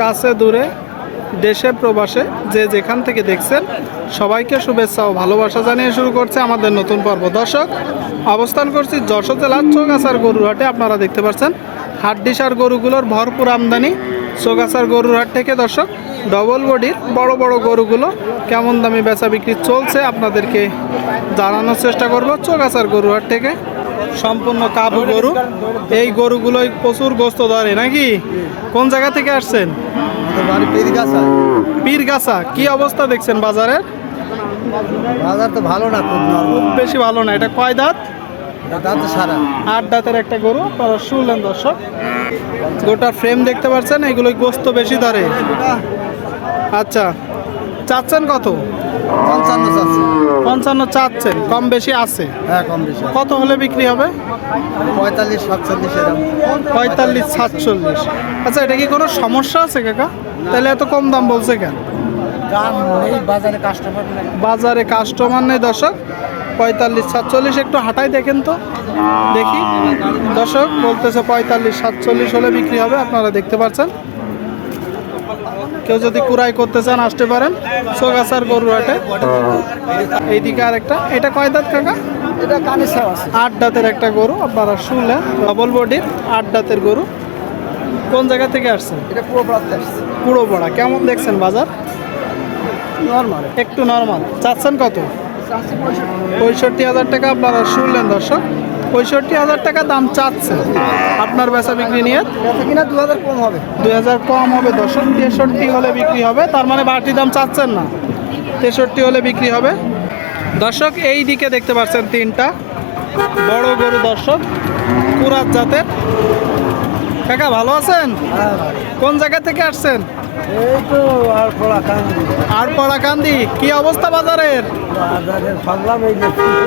কাছে, দূরে, দেশে, প্রবাসে, যে যেখান থেকে দেখছেন, সবাইকে শুভেচ্ছা ও ভালোবাসা জানিয়ে শুরু করছে আমাদের নতুন পর্ব। দর্শক, অবস্থান করছি যশোর জেলার চৌগাছার গরুর হাটে আপনারা দেখতে পাচ্ছেন, হাড্ডিসার গরুগুলোর ভরপুর আমদানি চৌগাছার গরুর হাট থেকে। দর্শক, ডবল বডির বড় বড় গরুগুলো কেমন দামে বেচা বিক্রি চলছে আপনাদেরকে জানানোর চেষ্টা করব চৌগাছার গরুর হাট থেকে। সম্পূর্ণ কাবু গরু। এই গরুগুলোই প্রচুর গোস্ত ধরে নাকি? কোন জায়গা থেকে আসছেন? পীরগাছা। কি অবস্থা দেখছেন বাজারের বাজার তো ভালো না খুব বেশি ভালো না এটা কয় দাঁত? সারা। আট দাঁতের একটা গরু শুনলেন দর্শক। ফ্রেম দেখতে পাচ্ছেন এগুলোই গোস্ত বেশি ধরে। আচ্ছা। চাচ্ছেন কত? পঞ্চান্ন চাচ্ছে। পঞ্চান্ন চাচ্ছেন কম বেশি আছে। হ্যাঁ কম বেশি কত হলে বিক্রি হবে? পঁয়তাল্লিশ সাতচল্লিশ এরকম। পঁয়তাল্লিশ সাতচল্লিশ। আচ্ছা এটা কি কোনো সমস্যা আছে কাকা? তাহলে এত কম দাম বলছে কেন? বাজারে কাস্টমার নেই। বাজারে কাস্টমার নেই দর্শক। পঁয়তাল্লিশ সাতচল্লিশ একটু হাঁটাই দেখেন তো। দেখি। দর্শক বলতেছে পঁয়তাল্লিশ সাতচল্লিশ হলে বিক্রি হবে আপনারা দেখতে পাচ্ছেন। কেউ যদি কুড়াই করতে চান আসতে পারেন সোগাছার গরু হাটে এইদিকে আর একটা এটা কয় দাঁত কাকা? আট দাঁতের একটা গরু আপনারা শুনলেন। ডবল বডির আট দাঁতের গরু। কোন জায়গা থেকে আসছেন এটা পুরো বড়া কেমন দেখছেন বাজার? নর্মাল। একটু নর্মাল। চাচ্ছেন কত? পঁয়ষট্টি হাজার টাকা আপনারা শুনলেন দর্শক। পঁয়ষট্টি হাজার টাকা দাম চাচ্ছে আপনার বেচা বিক্রি নিয়ে। বেচা কিনা দু হাজার কম হবে। দু হাজার কম হবে দশ তেষট্টি হলে বিক্রি হবে তার মানে বাড়তি দাম চাচ্ছেন না। তেষট্টি হলে বিক্রি হবে। দর্শক এই দিকে দেখতে পাচ্ছেন তিনটা। বড় গরু দর্শক কুরাত জাতের। কাকা ভালো আছেন? হ্যাঁ কোন জায়গা থেকে আসছেন? এই তো আর পড়া কান আর পড়াকান্দি কি অবস্থা বাজারের?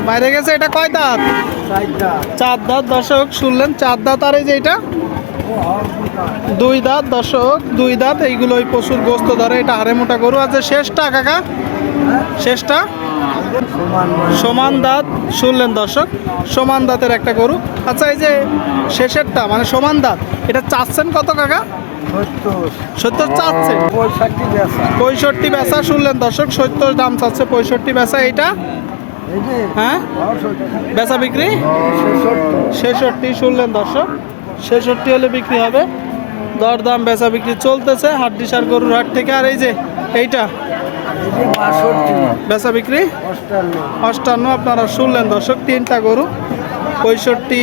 বাইরে গেছে এটা কয় দাঁত? চার দাঁত। দর্শক শুনলেন চার দাঁত আর এই যে এটা? দুই দাঁত। দর্শক দুই দাঁত এইগুলোই প্রচুর গোস্ত ধরে এটা হাড়ে মোটা গরু আছে শেষটা কাকা? শেষটা? সমান দাঁত, শুনলেন দর্শক, সমান দাঁতের একটা গরু। আচ্ছা এই যে শেষেরটা মানে সমান দাঁত, এটা চাচ্ছেন কত কাকা? সত্তর পঁয়ষট্টি বেচা, শুনলেন দর্শক, সত্তর দাম চাচ্ছে, পঁয়ষট্টি বেচা হ্যাঁ? বেচা বিক্রি? ছেষট্টি, শুনলেন দর্শক, ছেষট্টি হলে বিক্রি হবে। বেচা বিক্রি চলতেছে, হাড্ডিসার গরুর হাট থেকে। আর এই যে, এইটা? বেচা বিক্রি? অষ্টান্ন। আপনারা শুনলেন দর্শক তিনটা গরু। পঁয়ষট্টি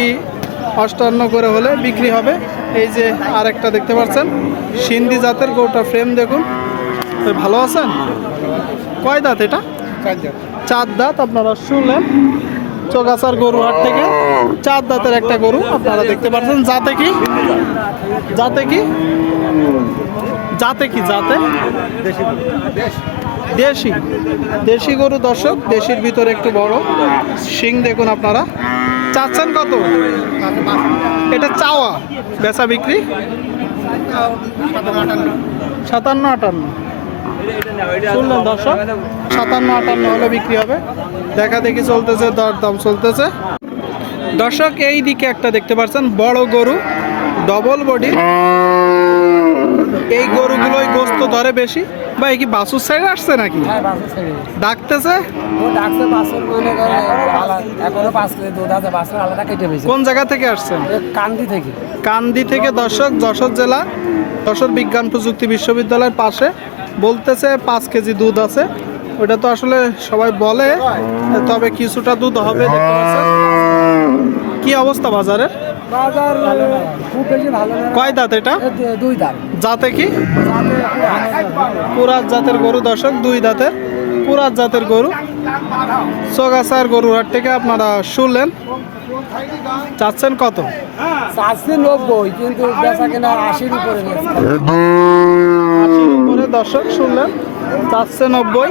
অষ্টান্ন করে হলে বিক্রি হবে। এই যে আরেকটা দেখতে পাচ্ছেন সিন্ধি জাতের গরুটা ফ্রেম দেখুন। ভালো আছেন? কয় দাঁত এটা? চার দাঁত। আপনারা শুনলেন। চোগাছার গরু হাট থেকে চার দাঁতের একটা গরু আপনারা দেখতে পাচ্ছেন। যাতে কি? যাতে কি? যাতে কি যাতে দেশি দেশি গরু দর্শক, দেশির ভিতরে একটু বড়। শিং দেখুন আপনারা। চাচ্ছেন কত? এটা চাওয়া, বেচা বিক্রি? সাতান্ন, আটান্ন। শুনলেন দর্শক? সাতান্ন, আটান্ন হলে বিক্রি হবে। দেখা দেখি চলতেছে দর দাম চলতেছে। দর্শক, এই দিকে একটা দেখতে পাচ্ছেন, বড় গরু ডবল বডি এই গরুগুলোই গোস্ত ধরে বেশি। এই কি বাসুর সাইডে আসছে নাকি? হ্যাঁ ডাকতেছে? কোন জায়গা থেকে আসছেন কান্দি থেকে। কান্দি থেকে দর্শক যশোর জেলা যশোর বিজ্ঞান প্রযুক্তি বিশ্ববিদ্যালয়ের পাশে। বলতেছে পাঁচ কেজি দুধ আছে। ওটা তো আসলে সবাই বলে তবে কিছুটা দুধ হবে দেখতে পাচ্ছেন। কি অবস্থা বাজারের? বাজার খুব বেশি ভালো কয় দাঁত এটা? দুই দাম জাতে কি? পুরাত জাতের গরু দর্শক দুই দাঁতের। পুরাত জাতের গরু। চোগাছার গরুর হাট থেকে আপনারা শুনলেন। চাচ্ছেন কত? চারশো নব্বই কিন্তু বেচা কেনা আশির উপরে আশির উপরে দর্শক শুনলেন। চারশো নব্বই।